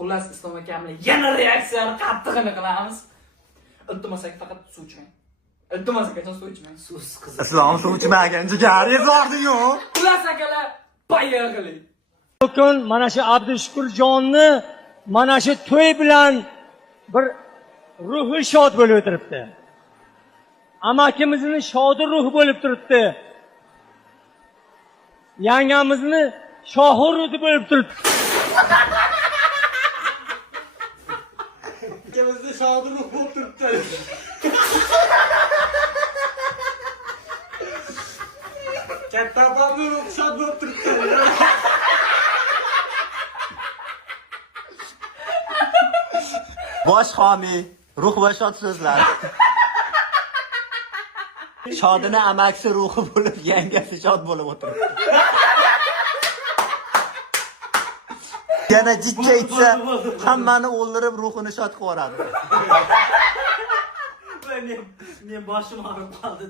Xullas Islom akamni yana reaksiyani qattiqini qilamiz. Iltimos aka faqat suv ichmang. Iltimos akajon suv ichmang. Suvsiz qiz. Islom suv ichmagan jigaringiz bordi-yu. Xullas akalar bayya qiling. Bugun mana shu Abdushukurjonni mana shu to'y bilan bir ruhi shod bo'lib o'tiribdi. Amakimizni shodi ruhi bo'lib turibdi. Yangamizni shohi ruhi bo'lib turibdi. İkimizni şahidi ruh bo'lib turibdi. Katta opamni ruhi shod bo'lib turibdi. Bosh homiy, ruh va shod so'zlar. Shodini amaksi ruhi bo'lib, yangasi shod bo'lib o'tiribdi. Yana jikka aytsa, hammani o'ldirib ruhini shod qilib yuboradi. Men boshim og'rib qoldi.